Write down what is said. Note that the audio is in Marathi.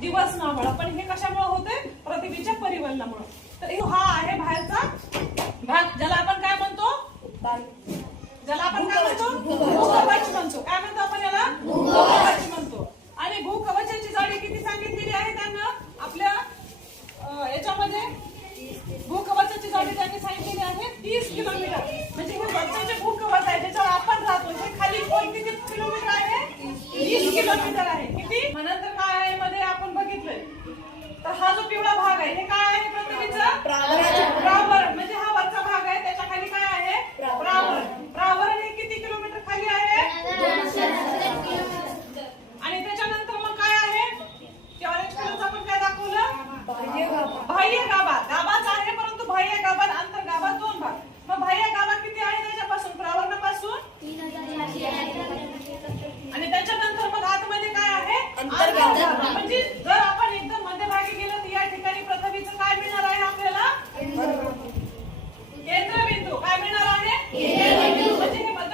दिवस नावळ, पण हे कशामुळे होते? पृथ्वीच्या परिवलनामुळे. तर हा आहे बाहेरचा भाग, ज्याला आपण काय म्हणतो? ज्याला आपण काय म्हणतो? भूकवच म्हणतो. काय म्हणतो आपण याला? भूकवच म्हणतो. आणि भूकवचाची जाडी किती सांगितलेली आहे त्यांना आपल्या याच्यामध्ये? भूकवचाची जाडी त्यांनी सांगितलेली आहे 30 किलोमीटर. म्हणजे हे वरचं जे भूकवच आहे ज्याच्यावर आपण राहतो हे खाली खोल किती किलोमीटर आहे? 30 किलोमीटर आहे. किती? नंतर काय आहे मध्ये आपण बघितलंय. तर हा जो पिवळा भाग आहे हे काय आहे? पृथ्वीचा प्रावरण. म्हणजे हा वरचा भाग आहे त्याच्या खाली काय आहे? प्रावरण. प्रावरण हे किती किलोमीटर खाली आहे? आणि त्याच्यानंतर मग काय आहे? ते ऑरेंज कलरचं आपण काय दाखवलं? बाह्य गाभा. गाभाच आहे परंतु बाह्य गाभा आणि अंतर्गाभा दोन भाग. मग बाह्य गाभा किती आहे त्याच्यापासून? प्रावरणापासून 3400. आणि त्याच्यानंतर मग आतमध्ये काय आहे? अंतर्गाभा.